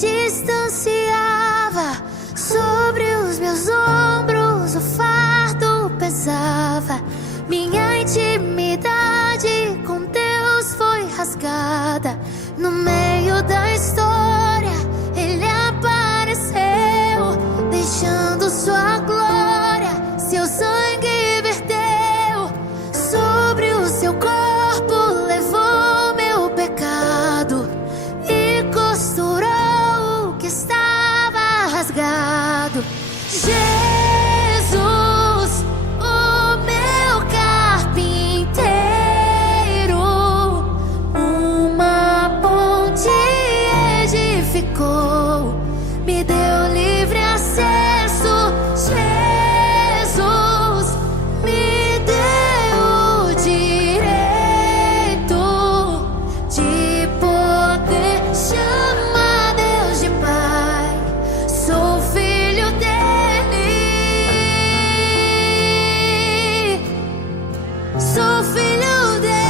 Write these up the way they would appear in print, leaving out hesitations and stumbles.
distanciava, sobre os meus ombros o fardo pesava. Minha intimidade com Deus foi rasgada. No meio da história Ele apareceu, deixando sua glória, seu sangue verteu. Sobre o seu corpo levou meu pecado e costurou o que estava rasgado. Jesus, o meu carpinteiro, uma ponte edificou, me deu livre acesso. Jesus me deu o direito de poder chamar Deus de Pai. Sou filho dele, sou filho dele.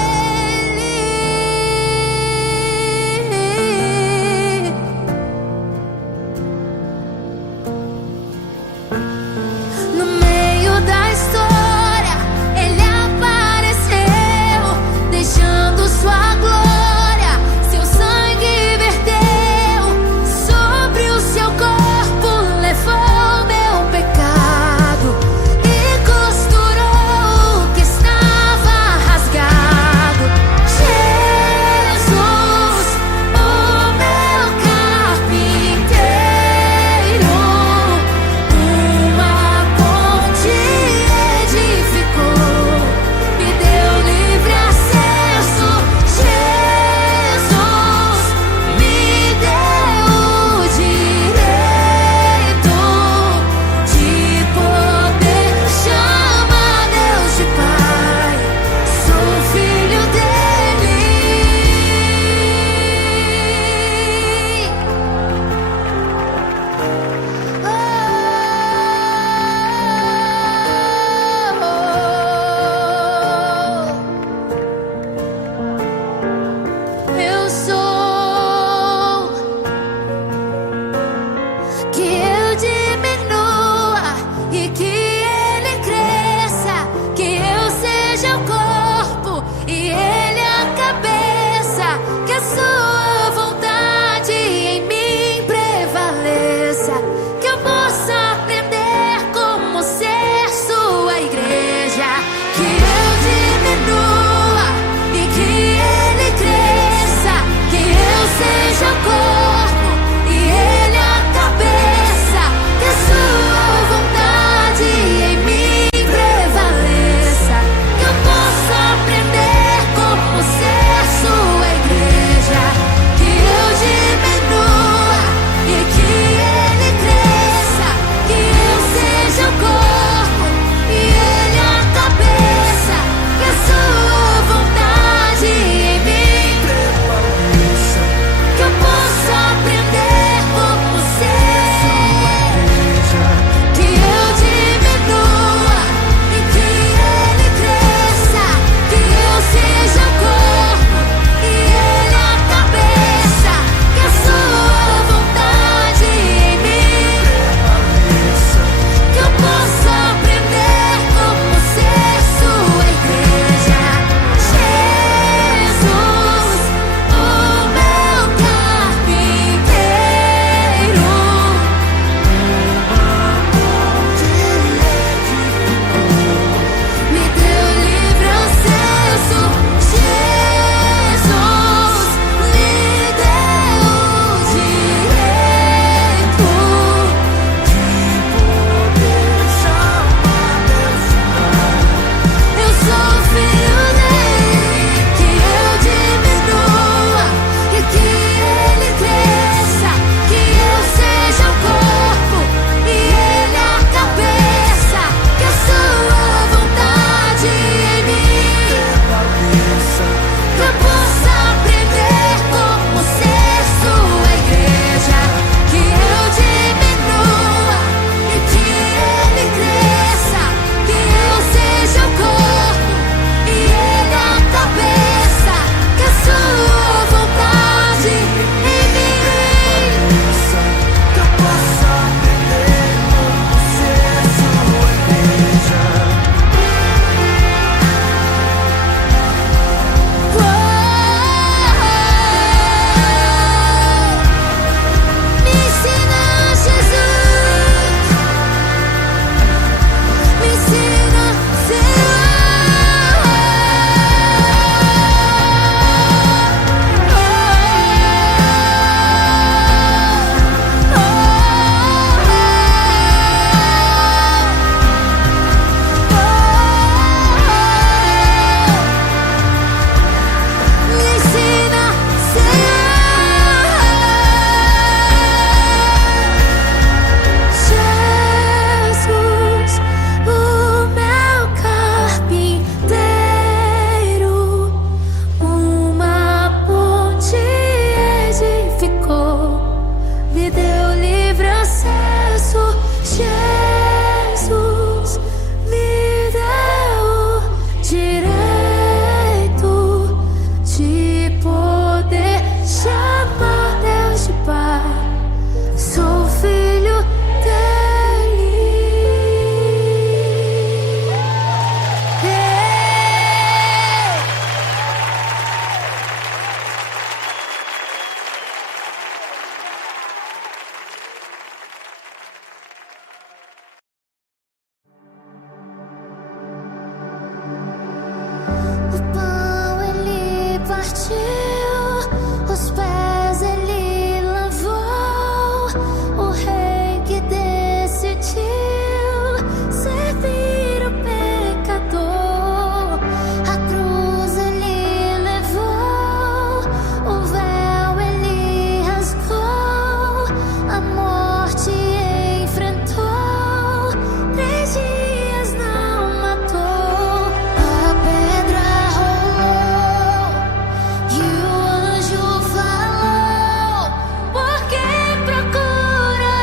o rei que decidiu servir o pecador. A cruz ele levou, o véu ele rasgou, a morte enfrentou, 3 dias não matou. A pedra rolou e o anjo falou: por que procura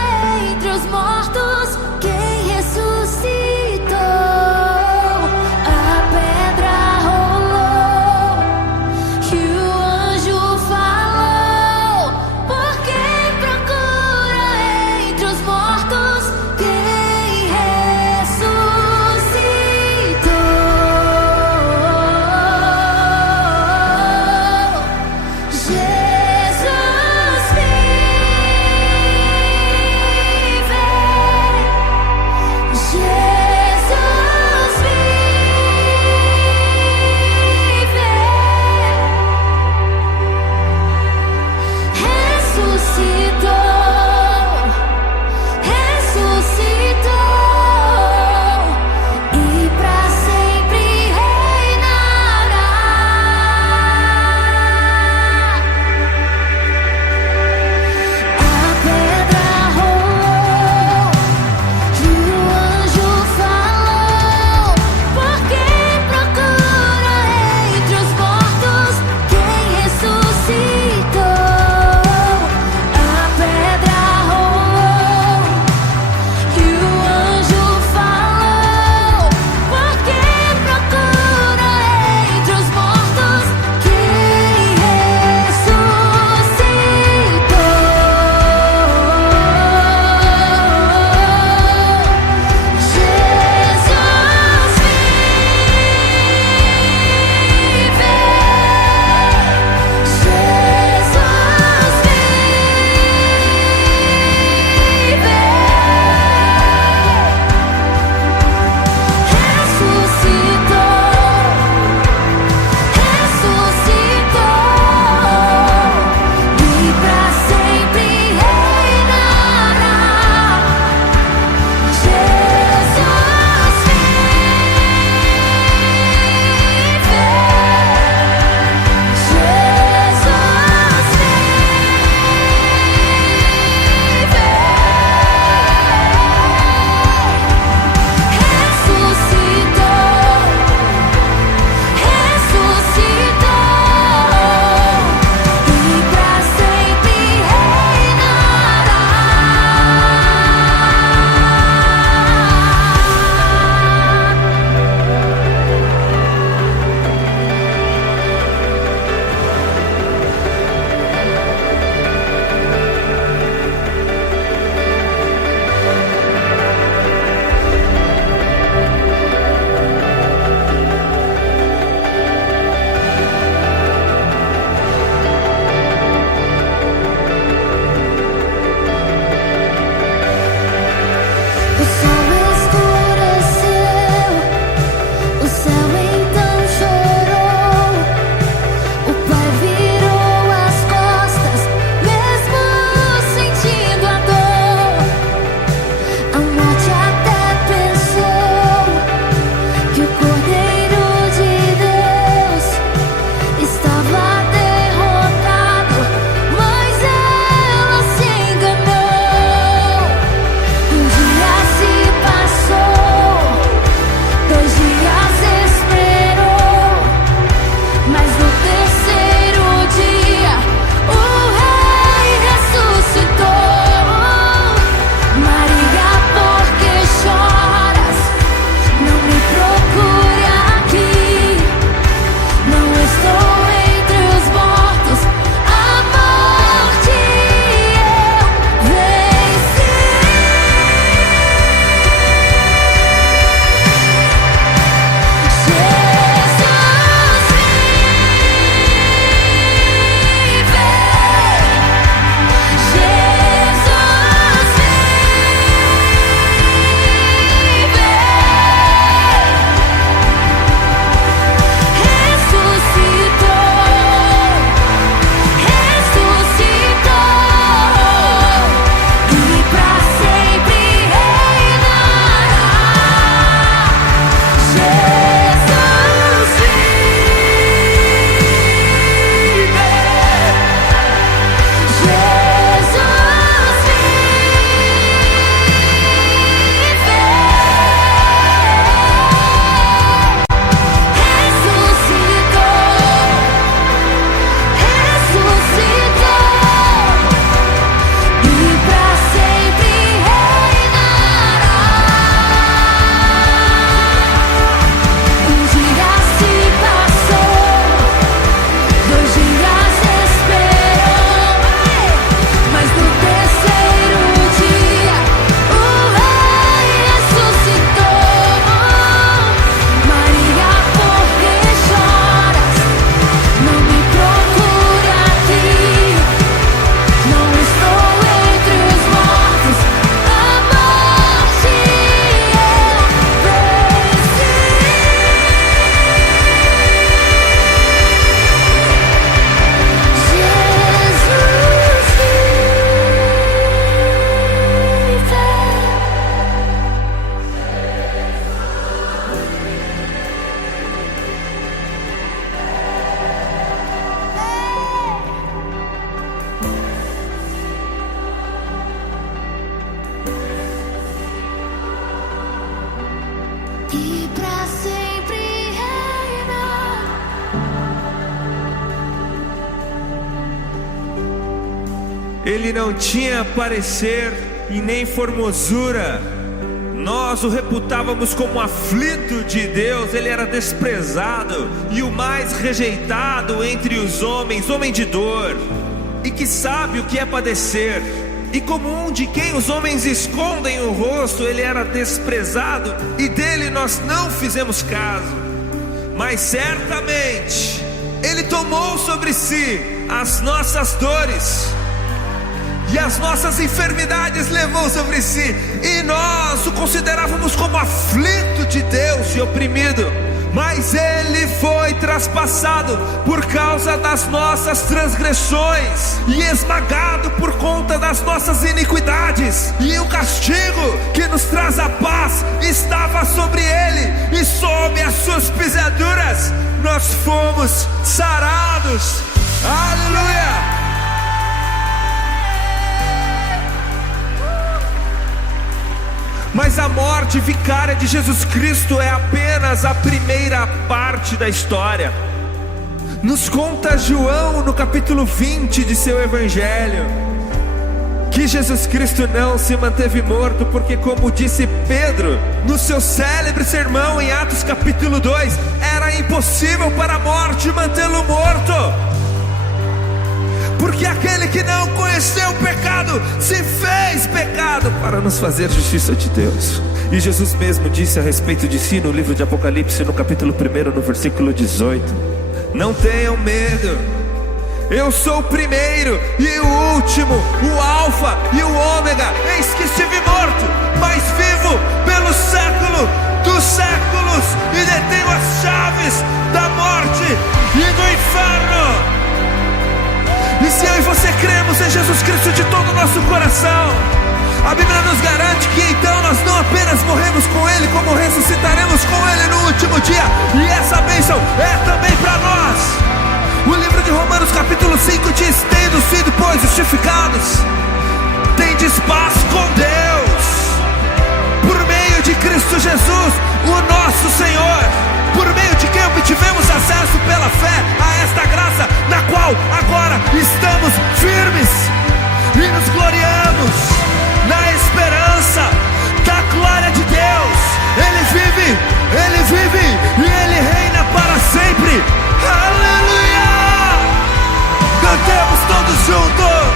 e pra sempre reinar. Ele não tinha parecer e nem formosura. Nós o reputávamos como aflito de Deus. Ele era desprezado e o mais rejeitado entre os homens, homem de dor, e que sabe o que é padecer. E como um de quem os homens escondem o rosto, ele era desprezado, e dele nós não fizemos caso. Mas certamente ele tomou sobre si as nossas dores e as nossas enfermidades levou sobre si, e nós o considerávamos como aflito de Deus e oprimido. Mas ele foi traspassado por causa das nossas transgressões e esmagado por conta das nossas iniquidades. E o castigo que nos traz a paz estava sobre ele, e sob as suas pisaduras nós fomos sarados. Aleluia! Mas a morte vicária de Jesus Cristo é apenas a primeira parte da história. Nos conta João no capítulo 20 de seu evangelho que Jesus Cristo não se manteve morto, porque, como disse Pedro no seu célebre sermão em Atos capítulo 2, era impossível para a morte mantê-lo morto. Porque aquele que não conheceu o pecado se fez pecado para nos fazer justiça de Deus. E Jesus mesmo disse a respeito de si no livro de Apocalipse, no capítulo 1, no versículo 18: não tenham medo, eu sou o primeiro e o último, o alfa e o ômega. Eis que estive morto, mas vivo pelo século dos séculos, e detenho as chaves da morte e do inferno. E se eu e você cremos em Jesus Cristo de todo o nosso coração, a Bíblia nos garante que então nós não apenas morremos com Ele, como ressuscitaremos com Ele no último dia. E essa bênção é também para nós. O livro de Romanos capítulo 5 diz: tendo sido, pois, justificados, tendes paz com Deus, por meio de Cristo Jesus, o nosso Senhor, por meio de quem obtivemos acesso pela fé a esta graça, na qual agora estamos firmes e nos gloriamos na esperança da glória de Deus. Ele vive e Ele reina para sempre. Aleluia! Cantemos todos juntos.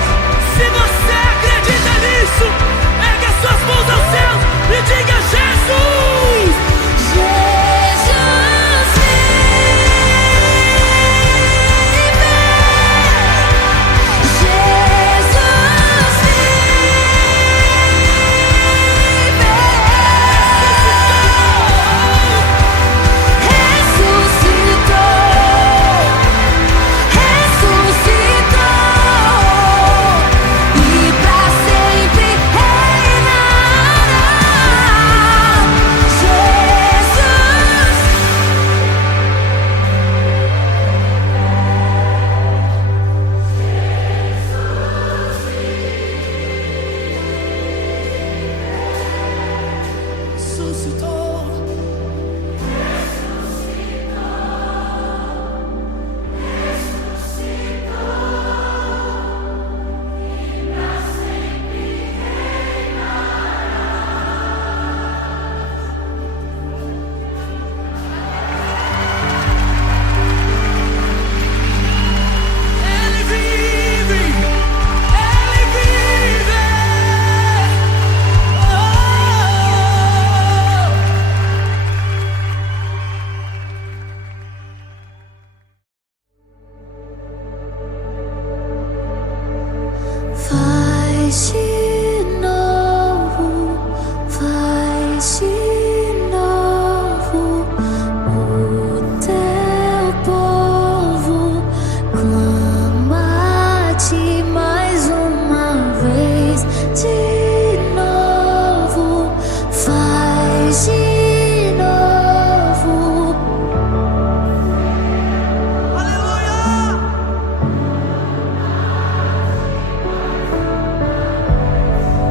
Se você acredita nisso, ergue as suas mãos aos céus e diga: Jesus! Jesus vive, Jesus ressuscitou, e pra sempre reinará.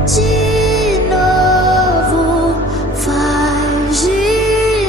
De novo, faz de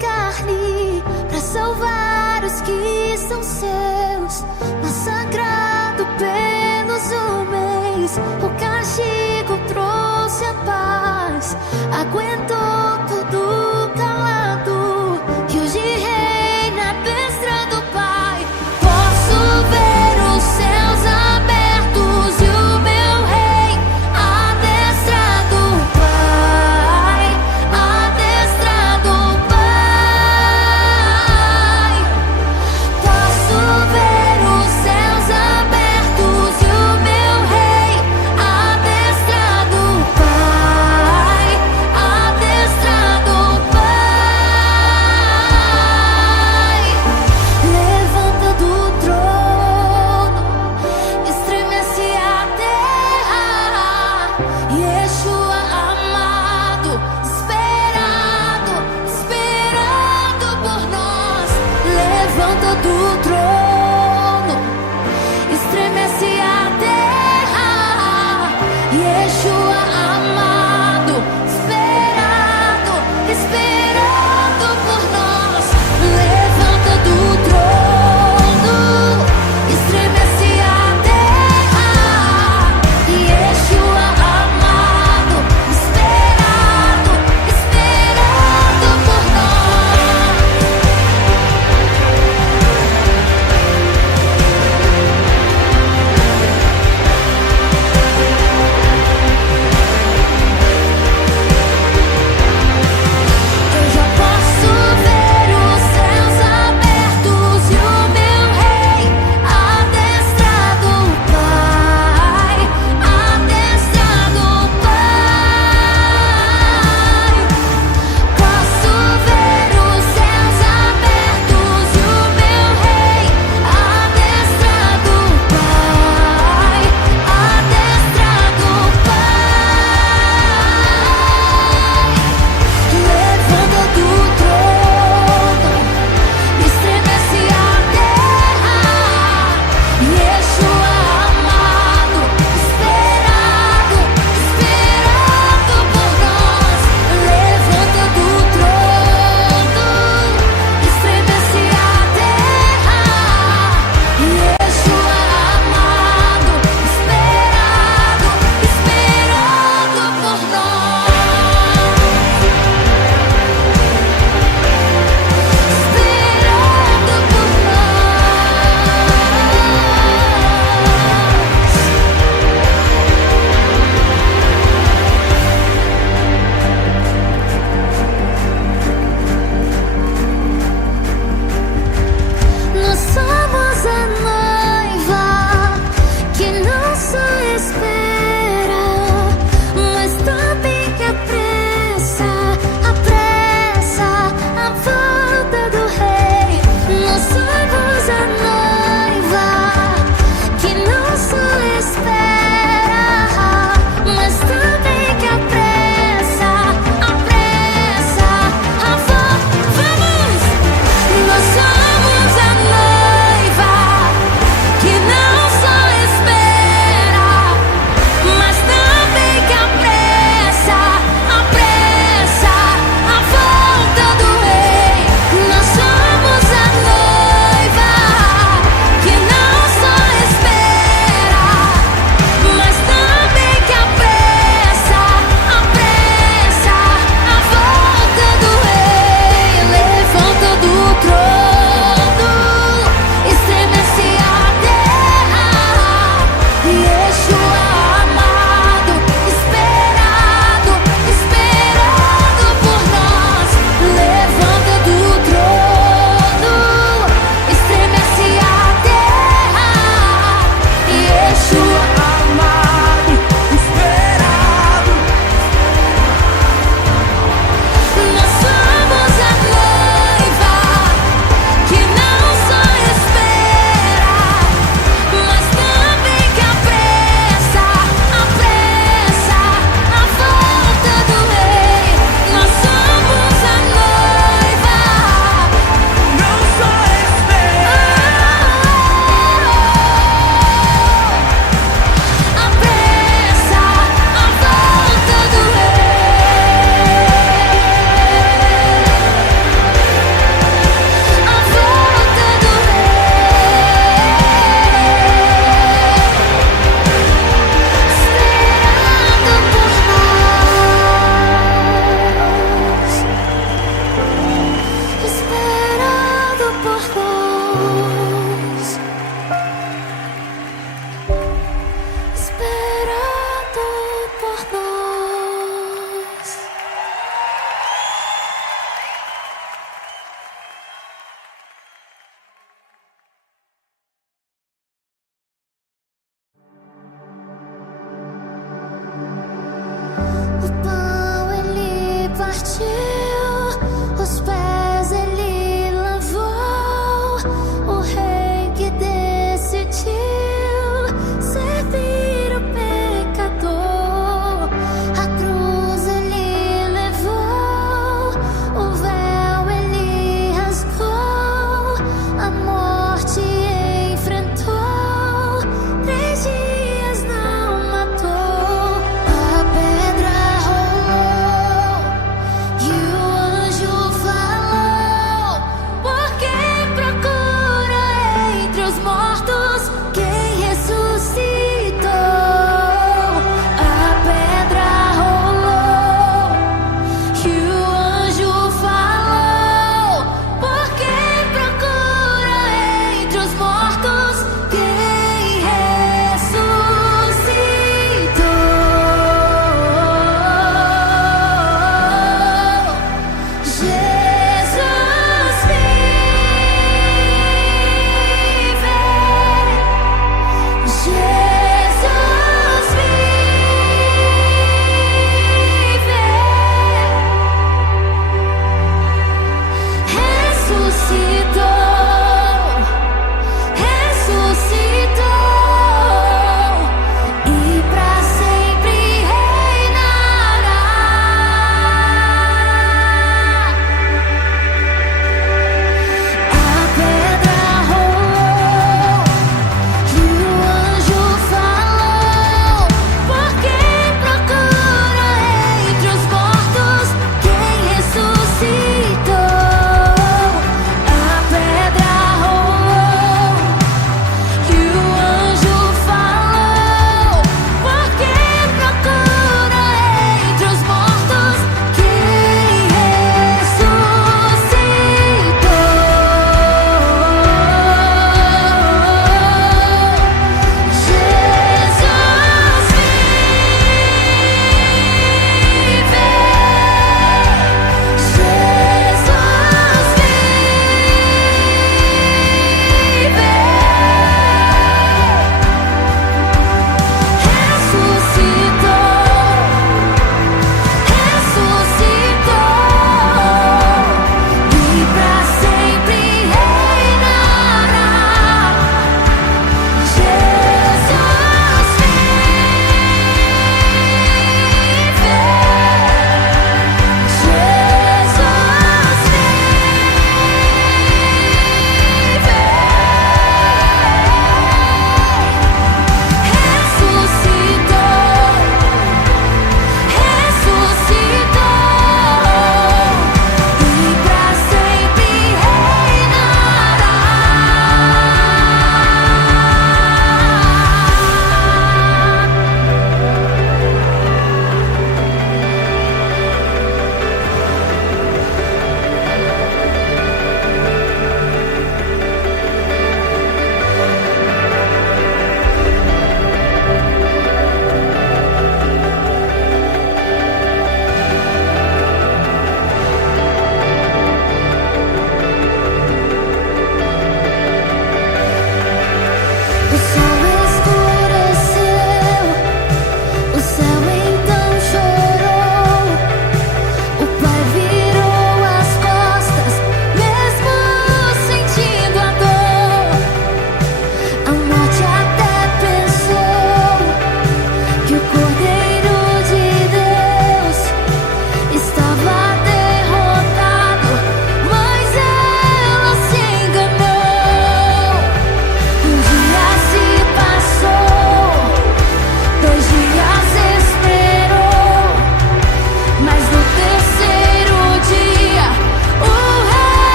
carne para salvar os que são seus, massacrado pelos homens. O castigo trouxe a paz, aguentou tudo calado, e hoje reina à destra do Pai. Posso ver os céus abertos e o meu rei adestrado, Pai, adestrado, Pai. Posso ver os céus abertos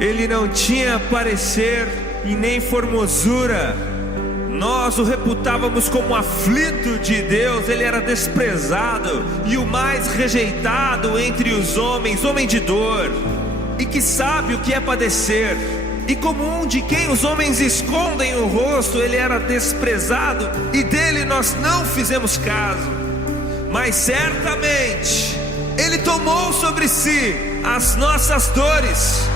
Ele não tinha parecer e nem formosura. Nós o reputávamos como aflito de Deus. Ele era desprezado e o mais rejeitado entre os homens, homem de dor, e que sabe o que é padecer. E como um de quem os homens escondem o rosto, ele era desprezado e dele nós não fizemos caso. Mas certamente ele tomou sobre si as nossas dores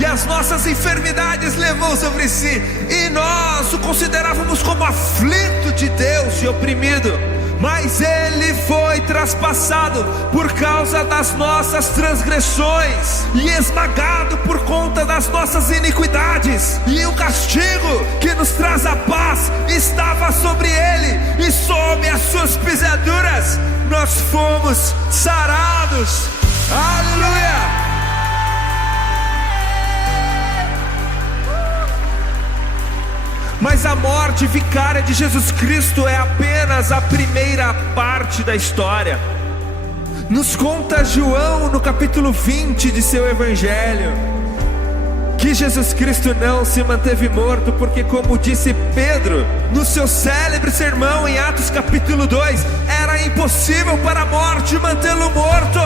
e as nossas enfermidades levou sobre si, e nós o considerávamos como aflito de Deus e oprimido. Mas ele foi traspassado por causa das nossas transgressões e esmagado por conta das nossas iniquidades. E o castigo que nos traz a paz estava sobre ele, e sob as suas pisaduras nós fomos sarados. Aleluia! Mas a morte vicária de Jesus Cristo é apenas a primeira parte da história. Nos conta João no capítulo 20 de seu evangelho que Jesus Cristo não se manteve morto, porque, como disse Pedro no seu célebre sermão em Atos capítulo 2, era impossível para a morte mantê-lo morto.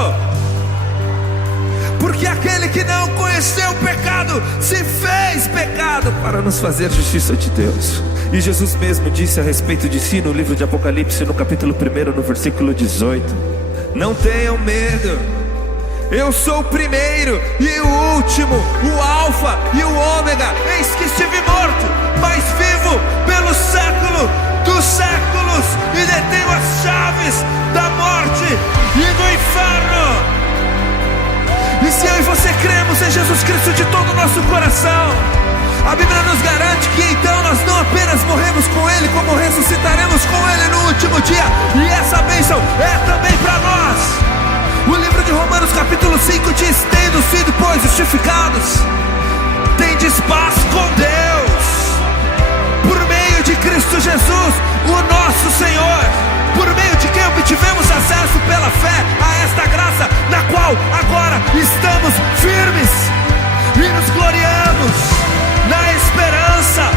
Porque aquele que não conheceu o pecado se fez pecado para nos fazer justiça de Deus. E Jesus mesmo disse a respeito de si no livro de Apocalipse, no capítulo 1, no versículo 18: não tenham medo, eu sou o primeiro e o último, o alfa e o ômega. Eis que estive morto, mas vivo pelo século dos séculos, e detenho as chaves da morte e do inferno. E se eu e você cremos em Jesus Cristo de todo o nosso coração, a Bíblia nos garante que então nós não apenas morremos com Ele, como ressuscitaremos com Ele no último dia. E essa bênção é também para nós. O livro de Romanos capítulo 5 diz: tendo sido, pois, justificados, tendes paz com Deus, por meio de Cristo Jesus, o nosso Senhor, por meio de quem obtivemos acesso pela fé a esta graça, na qual agora estamos firmes e nos gloriamos na esperança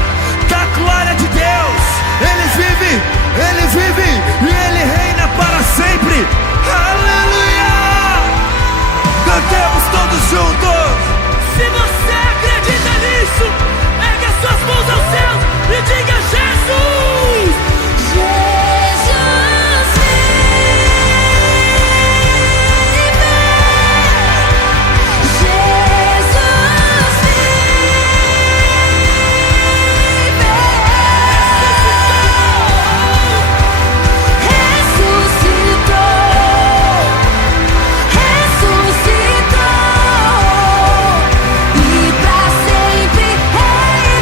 da glória de Deus. Ele vive e Ele reina para sempre. Aleluia! Cantemos todos juntos. Se você acredita nisso, ergue as suas mãos aos céus e diga: Jesus! Jesus vive, Jesus ressuscitou, e pra sempre reinará.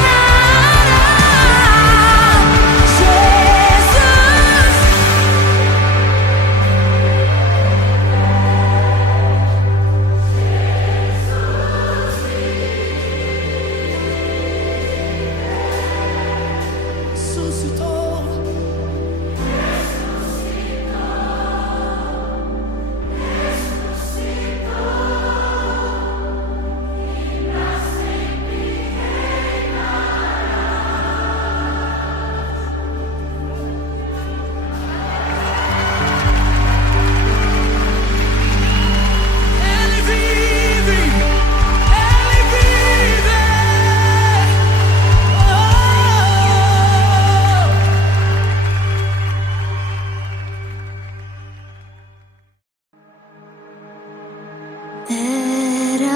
Era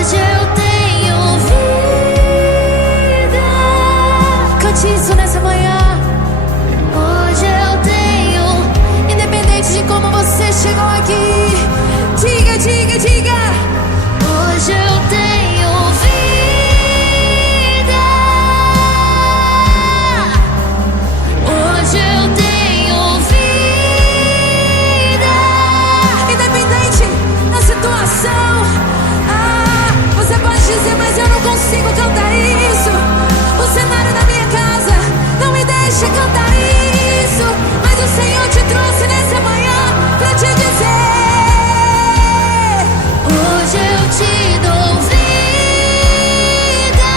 Hoje eu tenho vida. Cante isso nessa manhã. Hoje eu tenho, independente de como você chegou aqui, diga, diga, diga. Hoje eu tenho vida. Hoje eu tenho vida. Independente da situação. Você pode dizer, mas eu não consigo cantar isso. O cenário da minha casa não me deixa cantar isso. Mas o Senhor te trouxe nessa manhã pra te dizer: hoje eu te dou vida.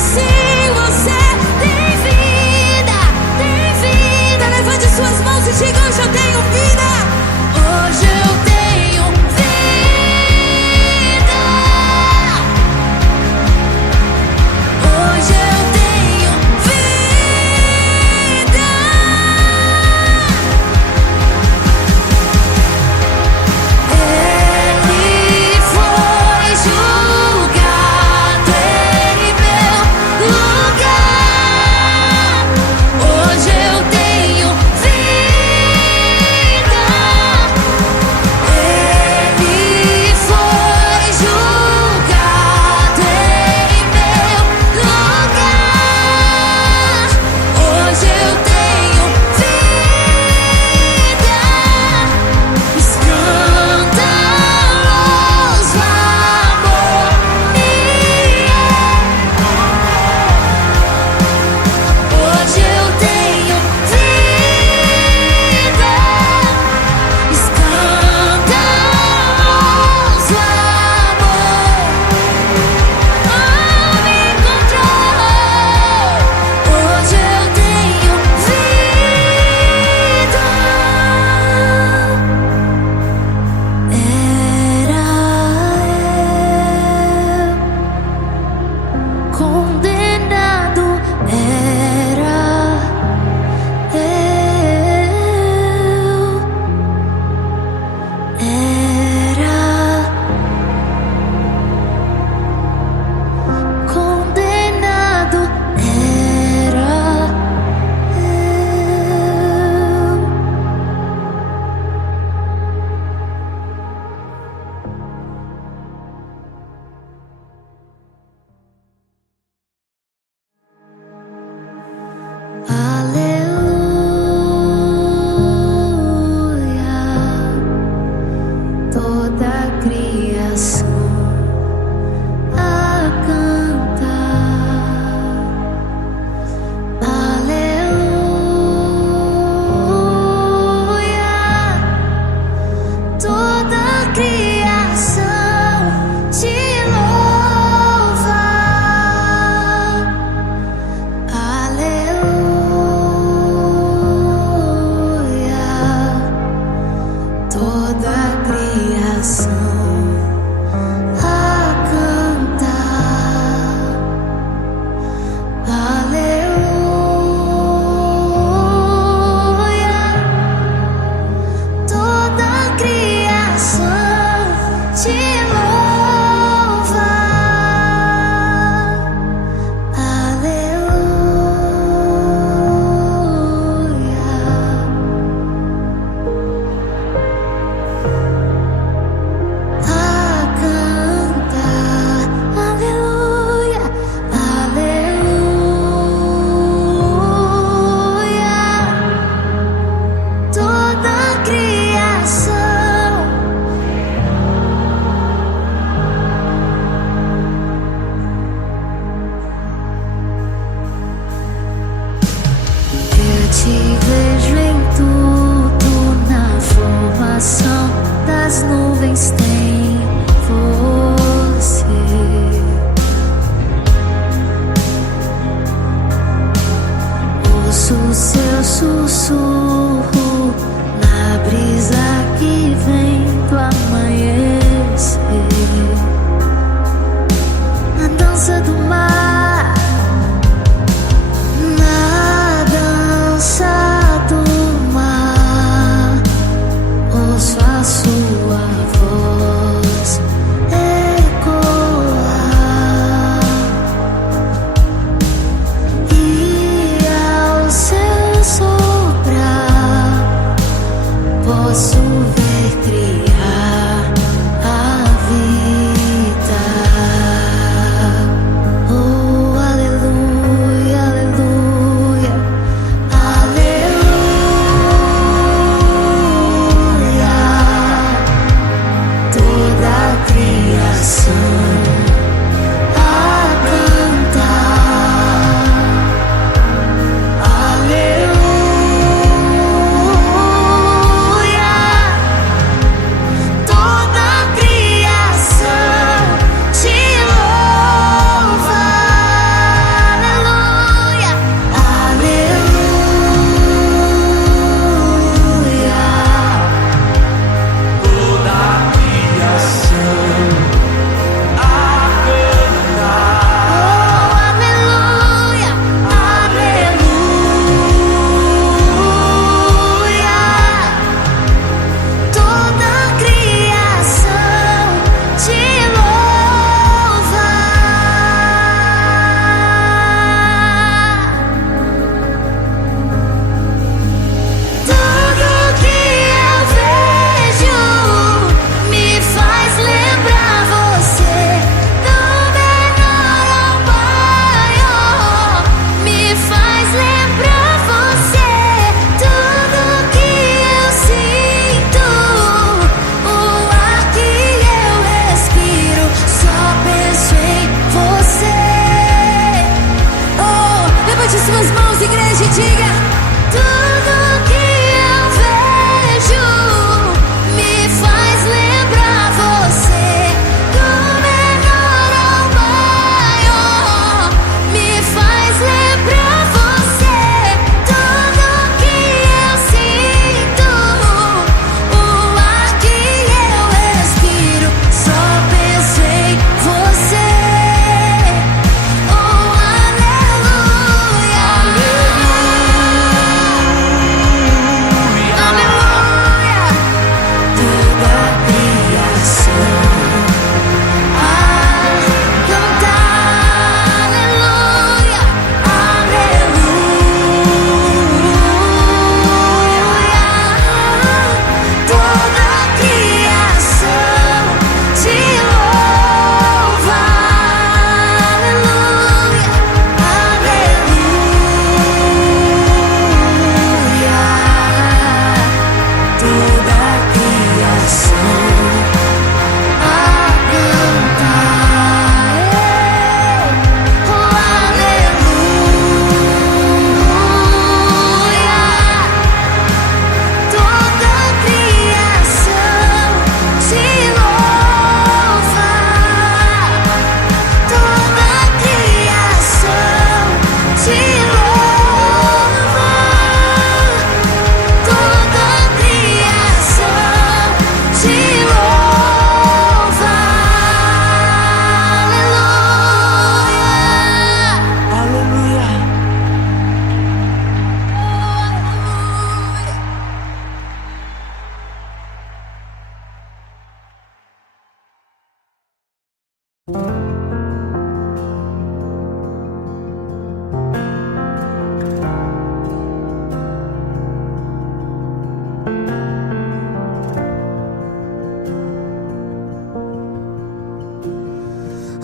Se você tem vida, levante suas mãos e diga: hoje eu tenho vida. Hoje eu tenho vida. Hoje eu tenho vida. Ele foi julgado em meu lugar. Hoje eu tenho vida. Ele foi julgado em meu lugar. Hoje eu tenho vida. Escandaloso amor me é. Hoje eu tenho vida. Escandaloso amor me encontrou. Hoje eu tenho vida. Era eu condenado, era condenado, era aleluia. Toda a criação a cantar. Aleluia. Toda a criação te louva. Aleluia. Toda a criação a cantar. Aleluia. Toda a criação te louva. sussurro na brisa que vem do amanhecer, na dança do mar, na dança do mar, ouço a sua voz.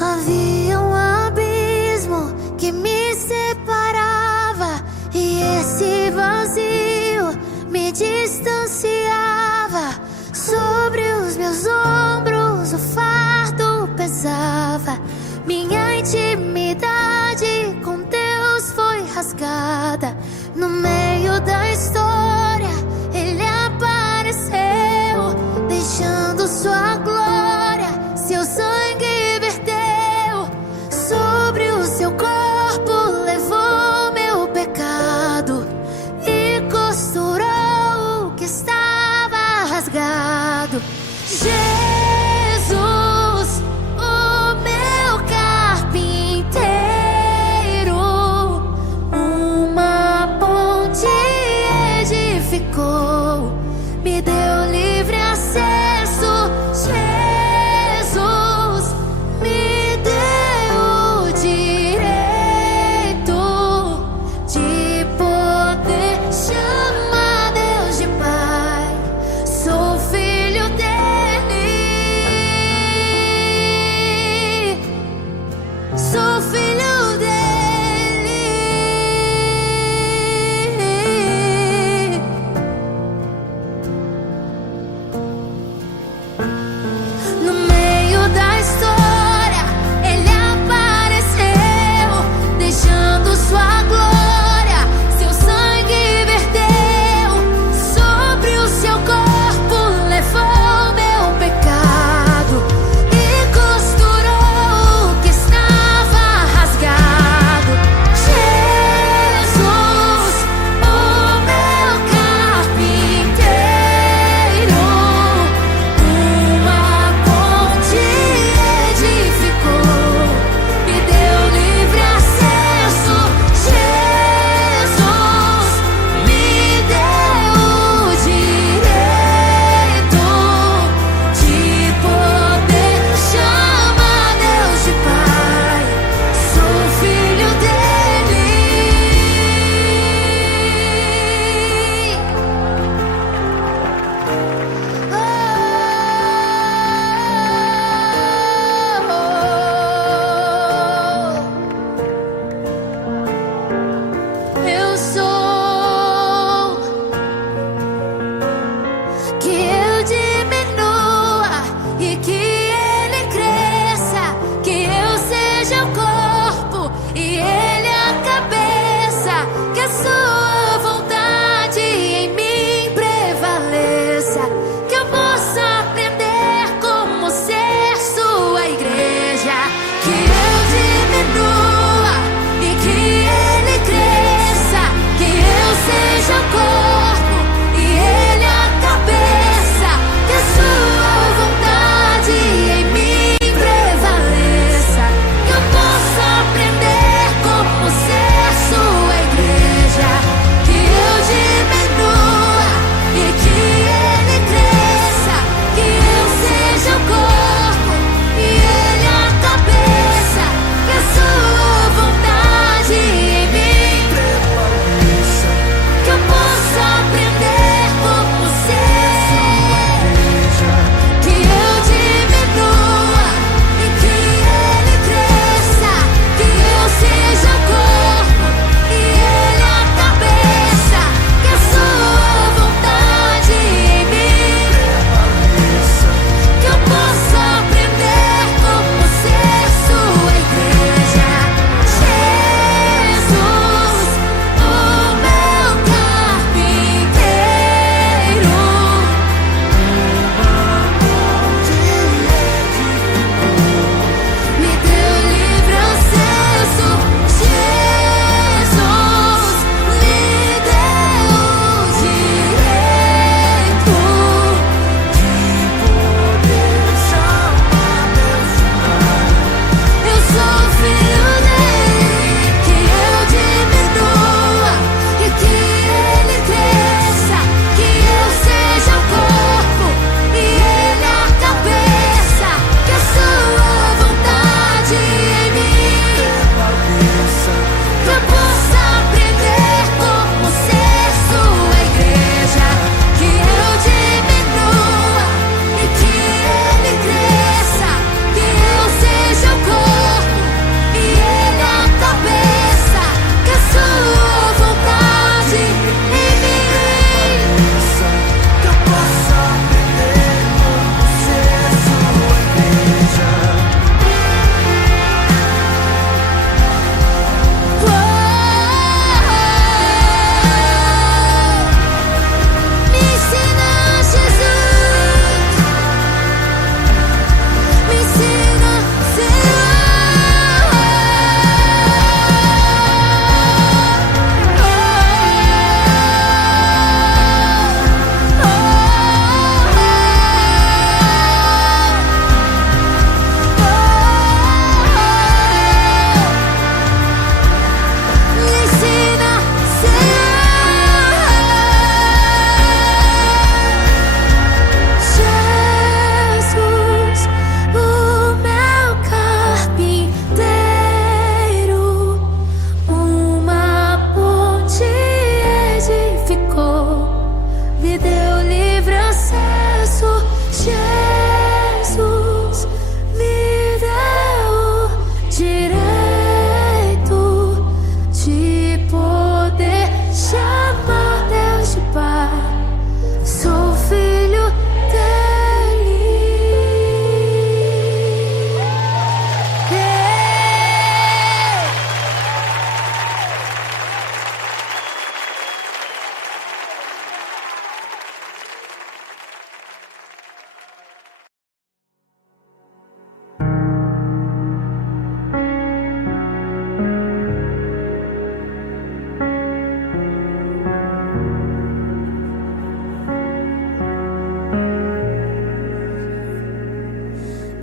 Havia um abismo que me separava, e esse vazio me distanciava. Sobre os meus ombros o fardo pesava,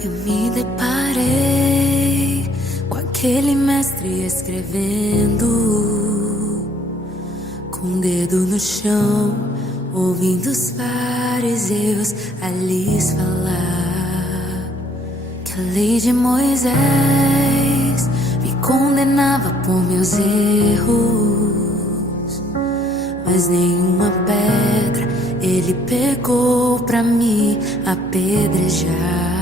eu me deparei com aquele mestre escrevendo, com o dedo no chão, ouvindo os fariseus a lhes falar que a lei de Moisés me condenava por meus erros, mas nenhuma pedra ele pegou pra me apedrejar.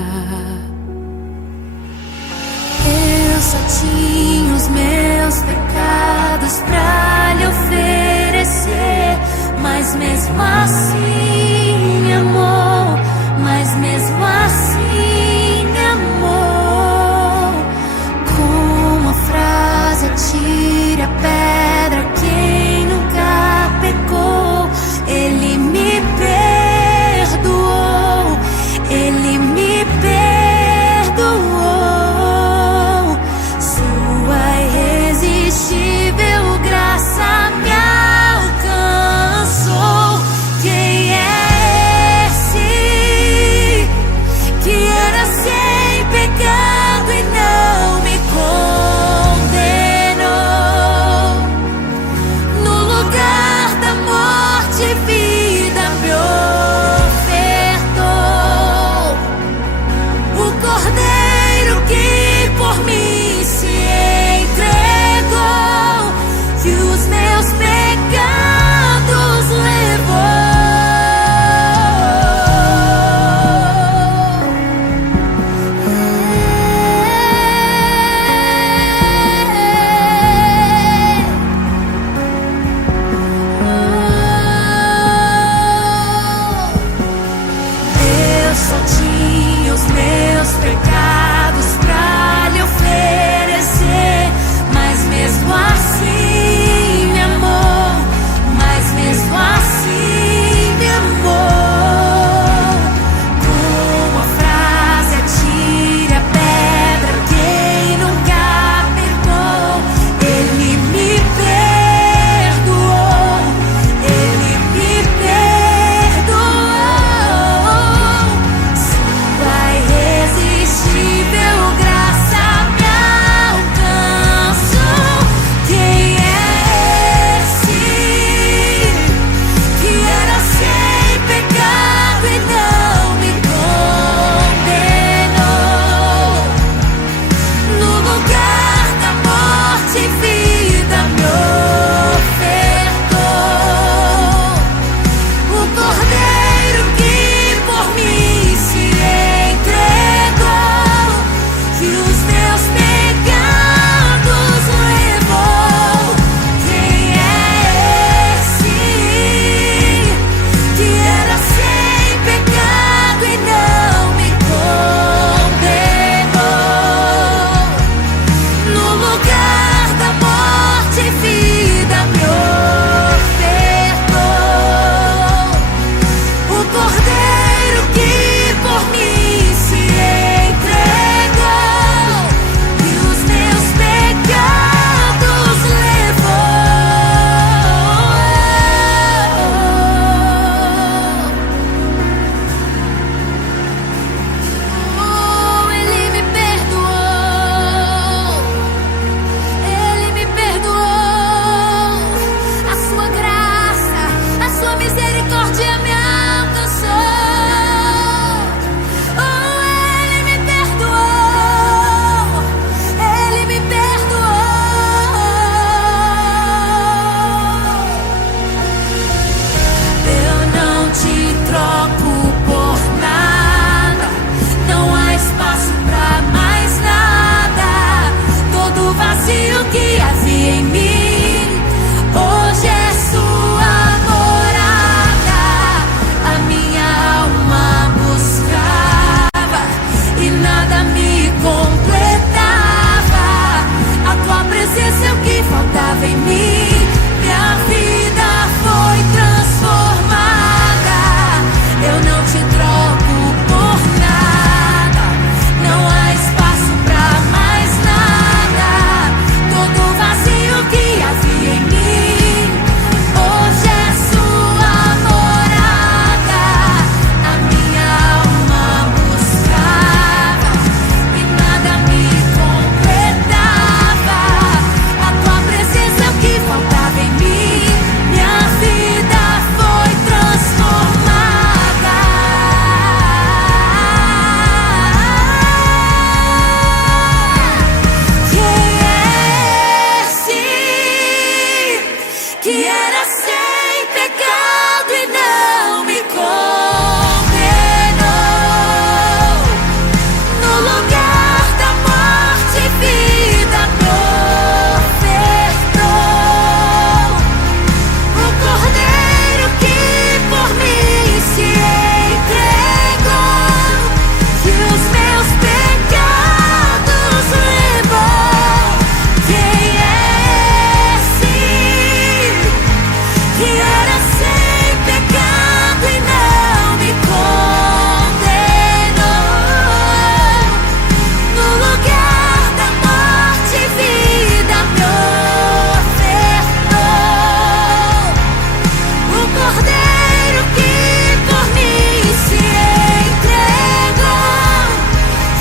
Eu só tinha os meus pecados pra lhe oferecer, mas mesmo assim me amou, mas mesmo assim me amou. Com uma frase, atire a pedra quem nunca pecou. Ele me perdoou, ele me perdoou. Sua irresistível graça me alcançou. Quem é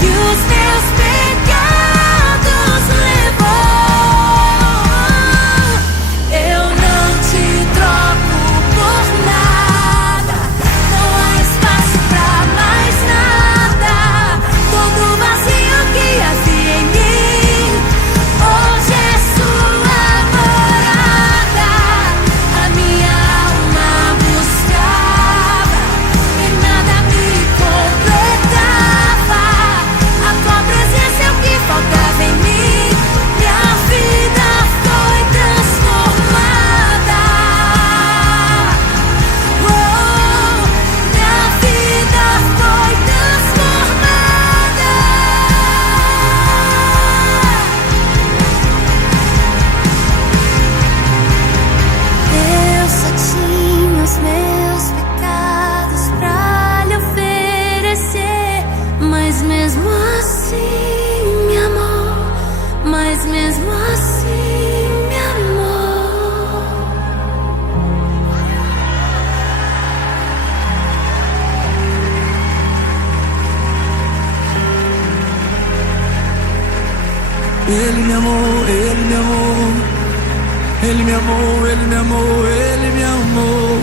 e os meus pecados levou. Eu não te troco por nada, não há espaço pra mais nada. Todo vazio que havia em mim, hoje é sua morada. A minha alma buscava e nada me completava. A tua presença é o que faltava em mim. Minha vida foi transformada. Oh, minha vida foi transformada. Eu só tinha os meus pecados pra lhe oferecer, mas mesmo assim me amou, mas mesmo assim me amou. Ele me amou, ele me amou. Ele me amou, ele me amou, ele me amou.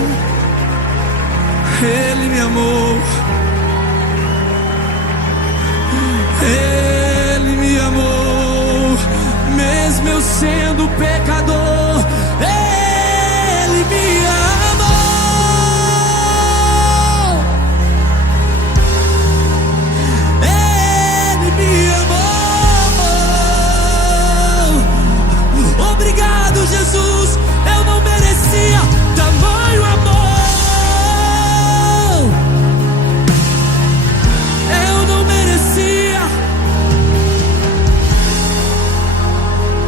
Ele me amou. Ele me amou, mesmo eu sendo pecador. Ele me amou. Ele me amou. Obrigado, Jesus. Eu não merecia tamanho amor. Eu não merecia.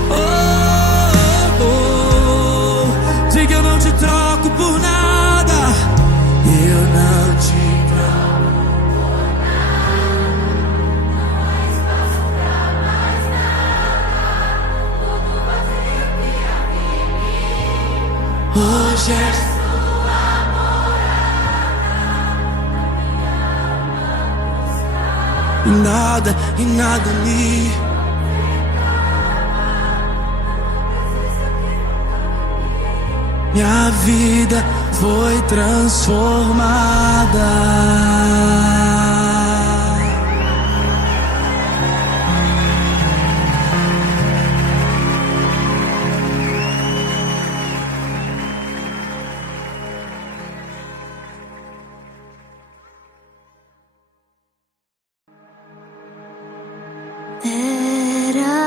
Oh, oh. Diga, eu não te troco por nada. Eu não te troco por nada. Não há espaço pra mais nada. Todo vazio que havia em mim, hoje é sua morada. e nada me. Minha vida foi transformada. Era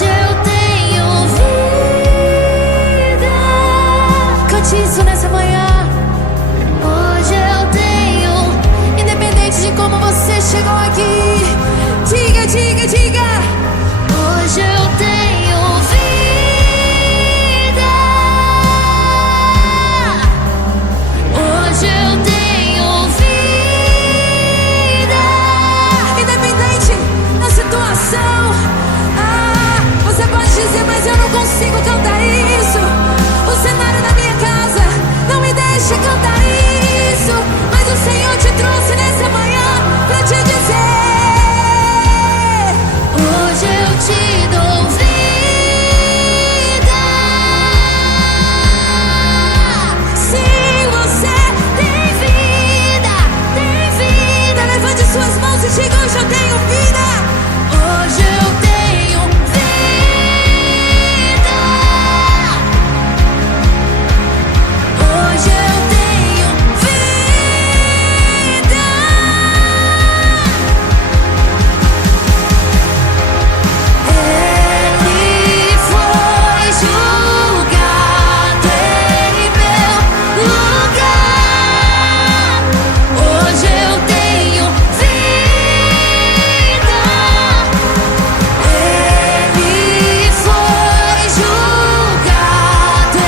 Hoje eu tenho vida. Cante isso nessa manhã. Hoje eu tenho. Independente de como você chegou aqui, diga, diga, diga. Hoje eu tenho vida. Hoje eu tenho vida. Independente da situação, você pode dizer, mas eu não consigo cantar isso. O cenário da minha casa não me deixa cantar isso. Mas o Senhor te trouxe nessa manhã pra te dizer: Hoje eu te dou vida. sim, você tem vida, tem vida. Levante suas mãos e diga: hoje eu tenho vida. Hoje eu tenho vida. Hoje eu tenho vida. Ele foi julgado em meu lugar. Hoje eu tenho vida. Ele foi julgado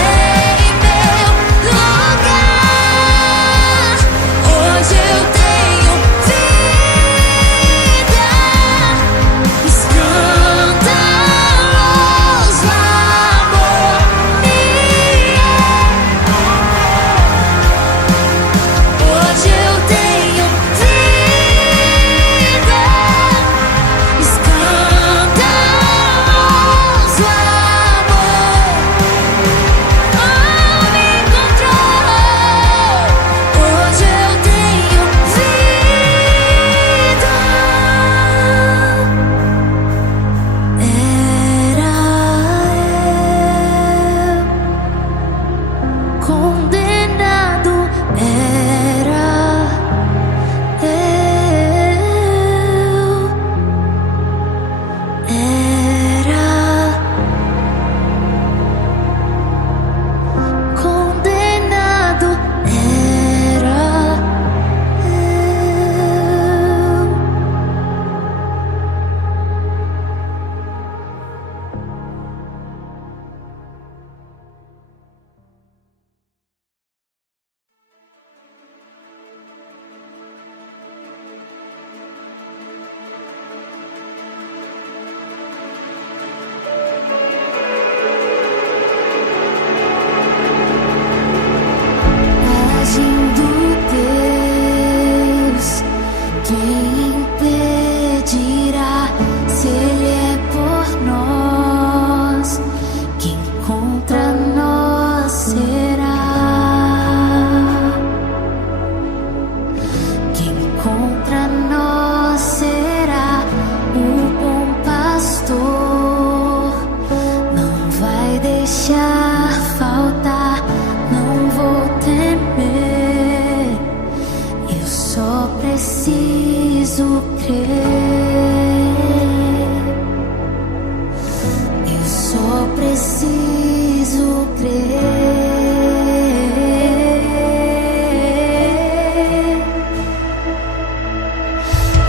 em meu lugar. Hoje eu tenho vida. Escândalos, amor, hoje eu tenho vida. Escândalos, amor, me encontrou. Hoje eu tenho vida. Era eu condenado, era condenado, era agindo Deus, quem impedirá? Se Ele é por nós, quem contra nós será? Quem contra nós será? O bom pastor não vai deixar faltar. Não vou temer, eu só preciso crer. Eu só preciso crer.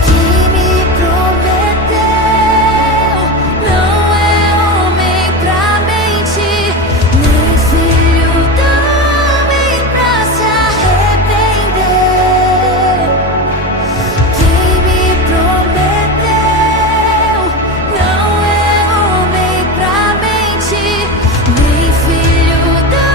Quem me prometeu não é homem pra mentir, nem filho do homem pra se arrepender. Quem me prometeu não é homem pra mentir, nem filho do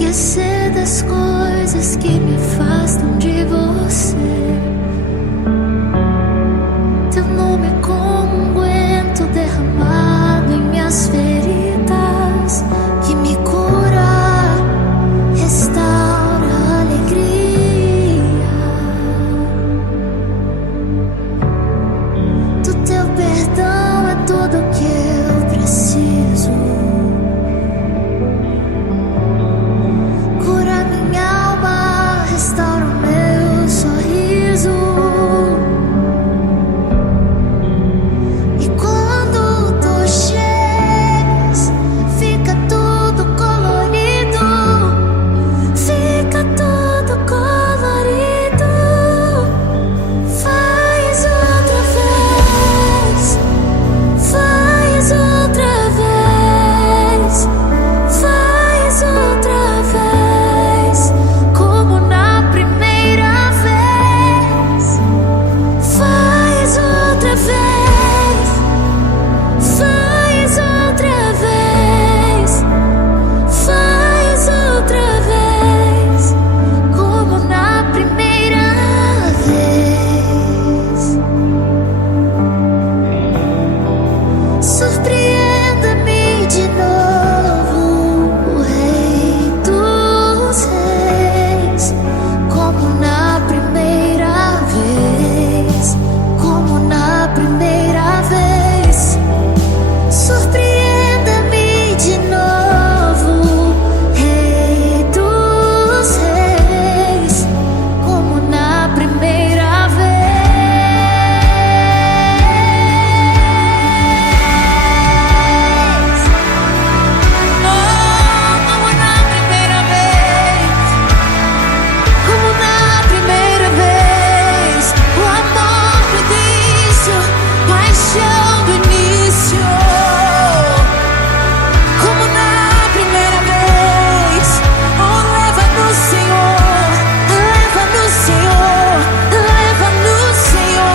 esquecer das coisas que me afastam de você. Teu nome é como um unguento derramado em minhas feridas, que me cura, restaura a alegria. Do teu perdão é tudo o que eu preciso. Cura minha alma, restaura o meu sorriso. E quando tu chegas, fica tudo colorido. Fica tudo colorido. Faz outra vez. Faz outra vez. Faz outra vez. Como na primeira vez. Faz outra vez. Faz outra vez. Faz outra vez. Como na primeira vez. Surpreenda-me de novo, Rei dos Reis, como na primeira vez, como na primeira vez. Surpreenda-me de novo, Rei dos Reis, como na primeira vez. Como na primeira vez, como na primeira vez. O amor do início, paixão do início. Como na primeira vez. Oh, leva-nos, Senhor, leva-nos, Senhor, leva-nos, Senhor.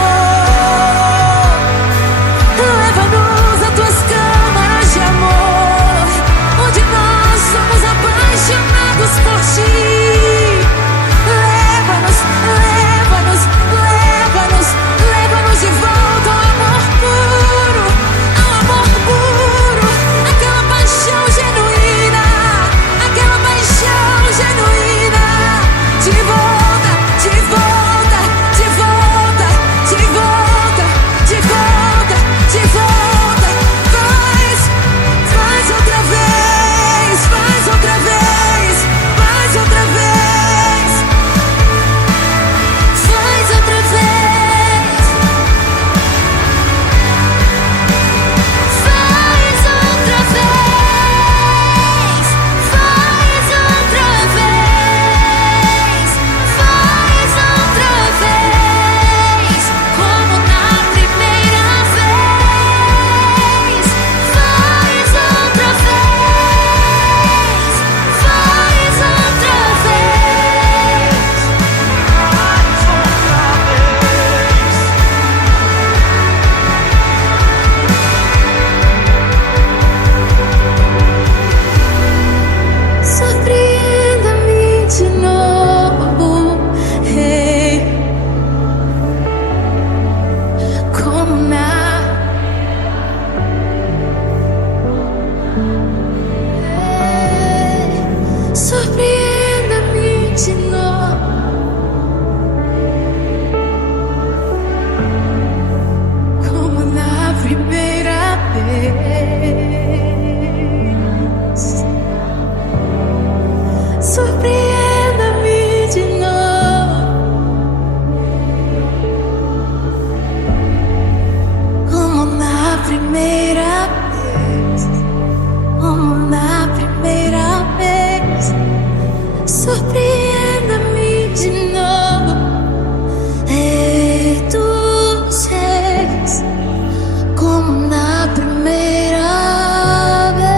Leva-nos a tuas câmaras de amor, onde nós somos apaixonados por ti. Leva-nos, leva-nos, leva-nos, leva-nos de volta ao amor puro, aquela paixão genuína, aquela paixão genuína. De volta, de volta, de volta, de volta, de volta, de volta. Faz outra vez, faz outra vez, faz outra vez. Faz outra vez. Faz outra vez. Faz outra vez. Faz outra vez. Como na primeira vez. Faz outra vez. Faz outra vez. Surpreenda-me de novo, Rei, como na surpreenda-me de novo, como na primeira vez. Surpreenda-me de novo, como na primeira vez, como na primeira vez. Surpreenda-me de novo, Rei dos Reis, como na primeira vez.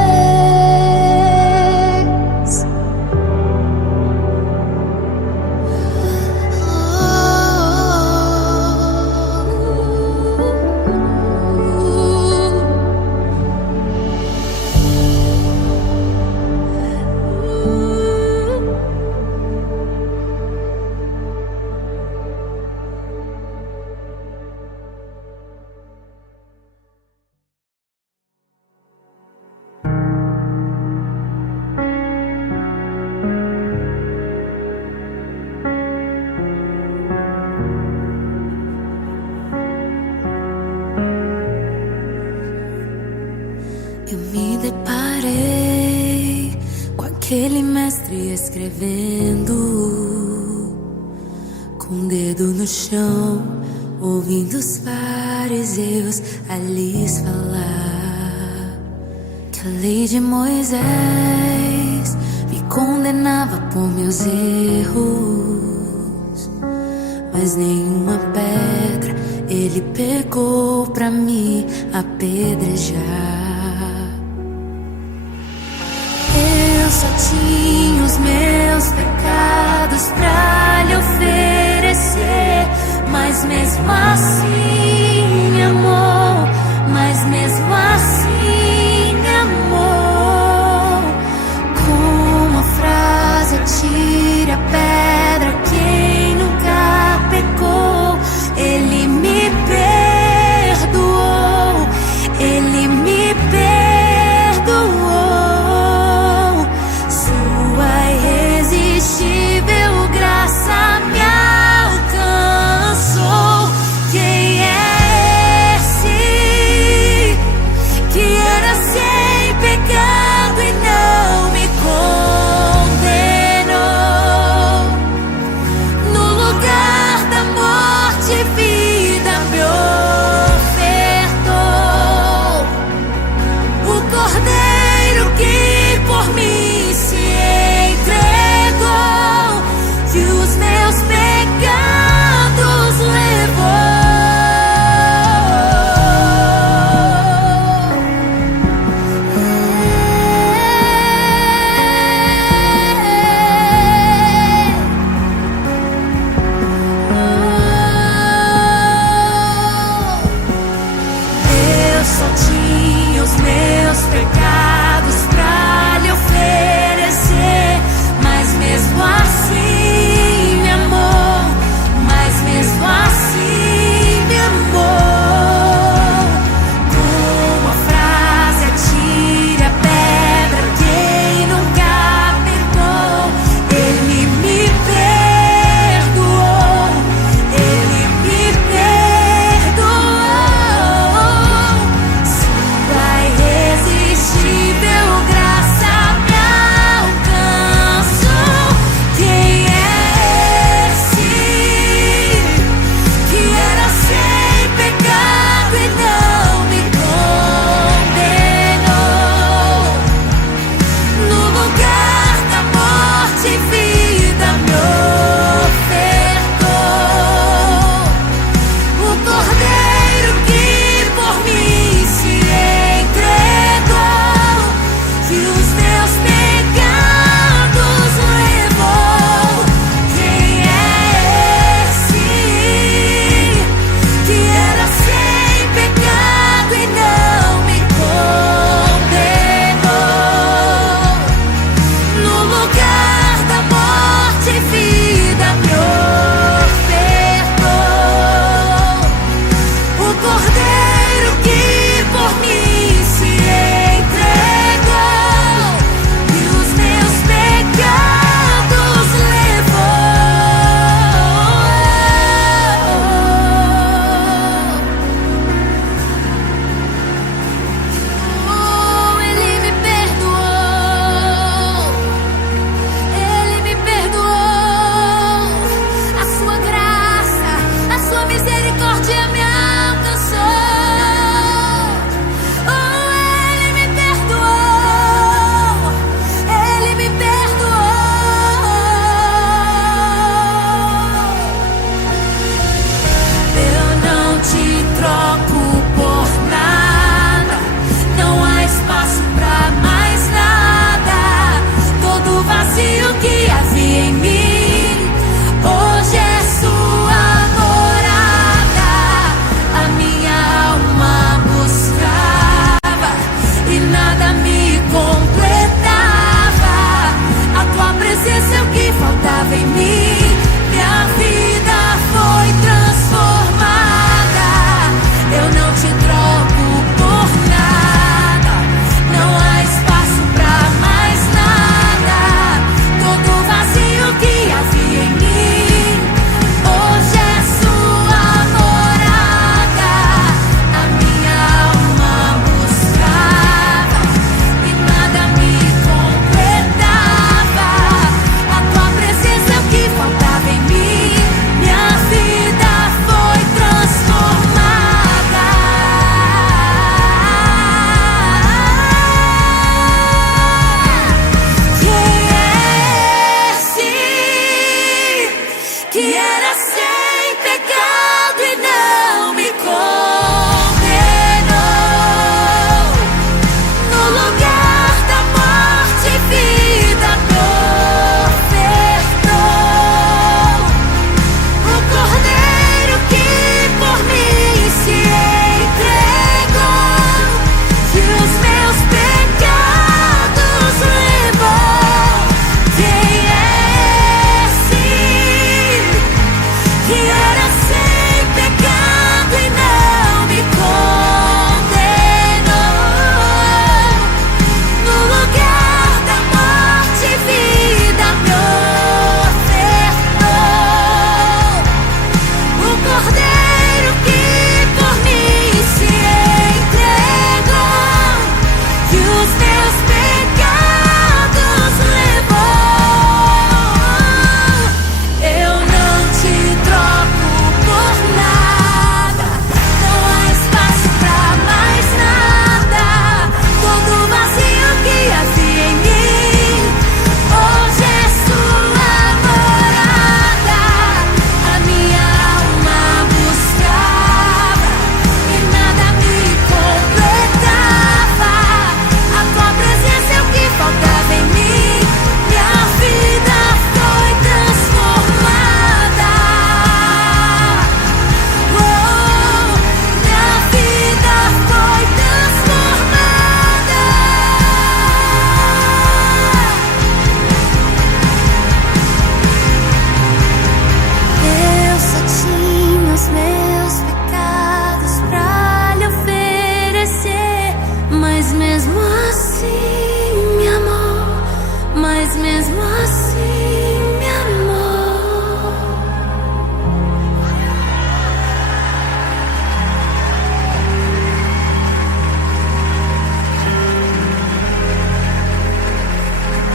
Eu me deparei com aquele mestre escrevendo, com o dedo no chão, ouvindo os fariseus a lhes falar que a lei de Moisés me condenava por meus erros, mas nenhuma pedra ele pegou pra me apedrejar. Eu só tinha os meus pecados pra lhe oferecer, mas mesmo assim me amou, mas mesmo assim me amou. Com a frase atire a pedra quem nunca pecou, ele me perdoou, ele me perdoou. Sua irresistível graça me alcançou. Quem é esse que era sem pecado e não me condenou? No lugar da morte, vida me ofertou. O Cordeiro que por mim se entregou, que os meus pecados levou. Eu só tinha os meus pecados pra lhe oferecer, mas mesmo assim me amou, mas mesmo assim me amou. Com a frase atire a pedra quem nunca pecou, ele me perdoou, ele me perdoou. Sua irresistível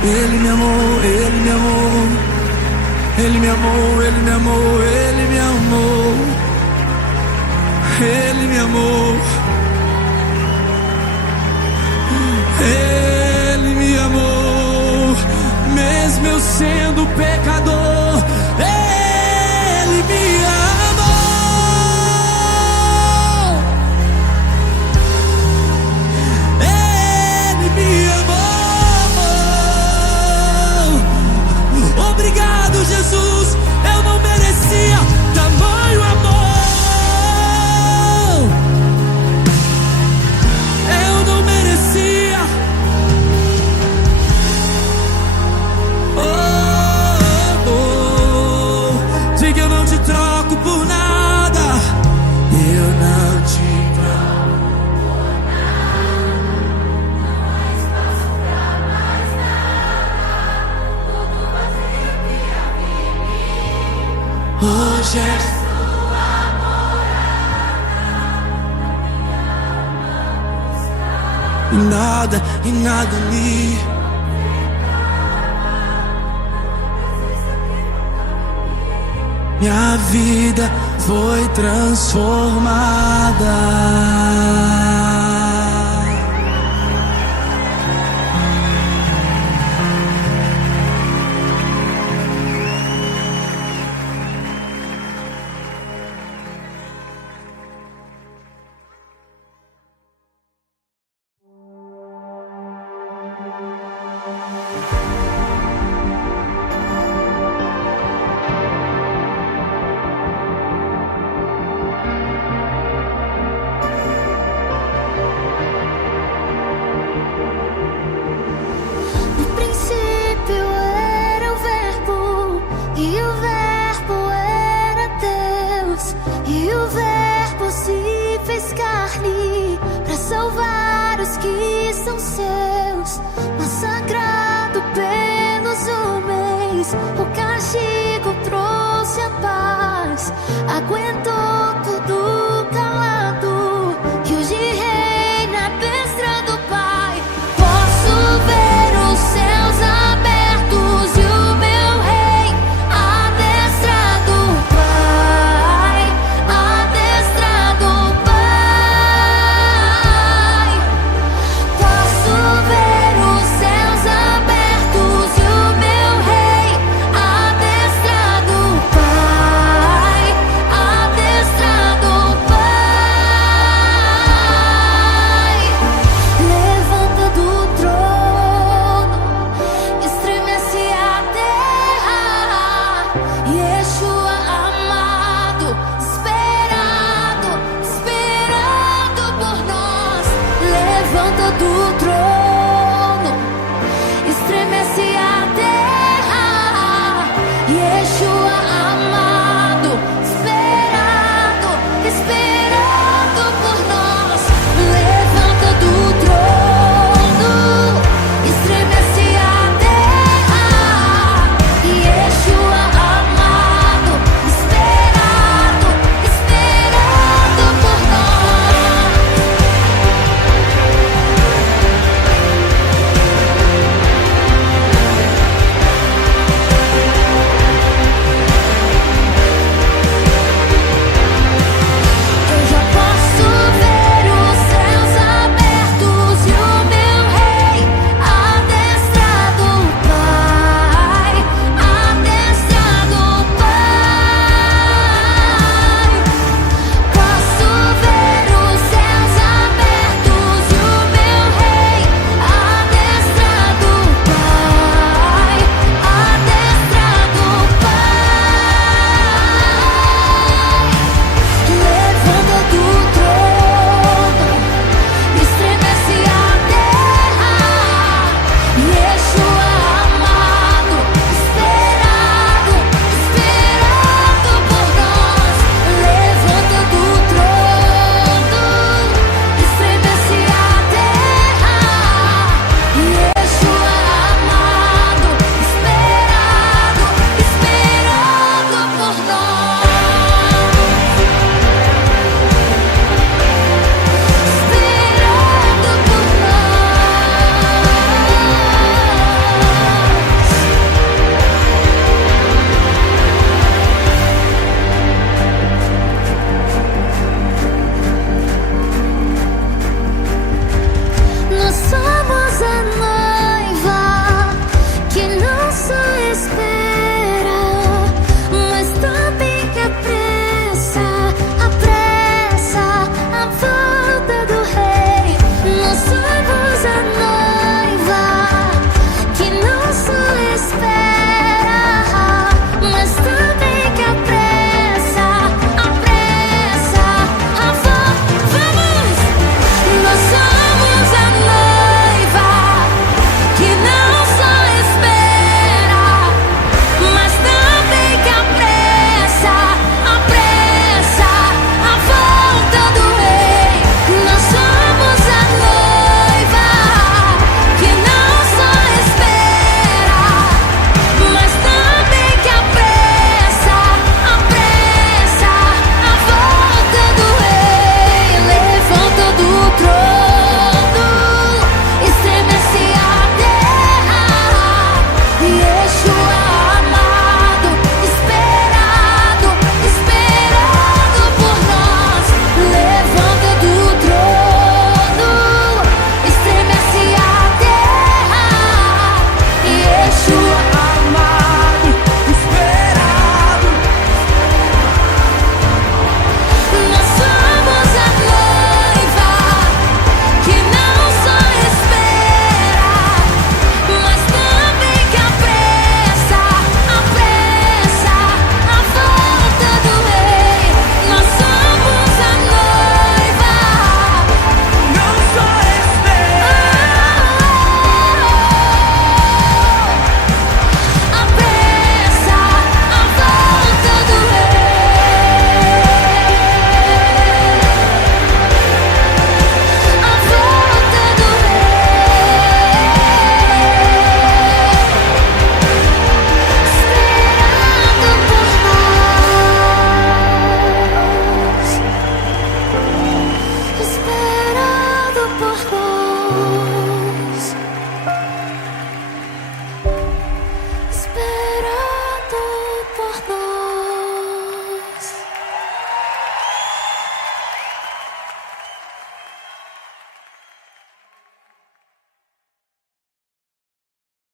Ele me amou, Ele me amou. Ele me amou, Ele me amou, Ele me amou. Ele me amou. Ele me amou. Mesmo eu sendo pecador, Ele me amou. Ele me amou. Obrigado, Jesus. Eu não merecia tamanho amor. Eu não merecia. Diga: eu não te troco por nada. Eu não te troco por nada. Não há espaço pra mais nada. Tudo vazio que havia em mim. Hoje é sua morada. Na minha alma buscar. E nada me. Minha vida foi transformada. Que são seus, massacrado pelos homens. O castigo trouxe a paz, aguentou tudo calado, e hoje reina à destra do Pai. Posso ver os céus abertos e o meu rei adestrado, Pai, adestrado, Pai. Yeshua amado, esperado, esperando por nós, levanta do trono.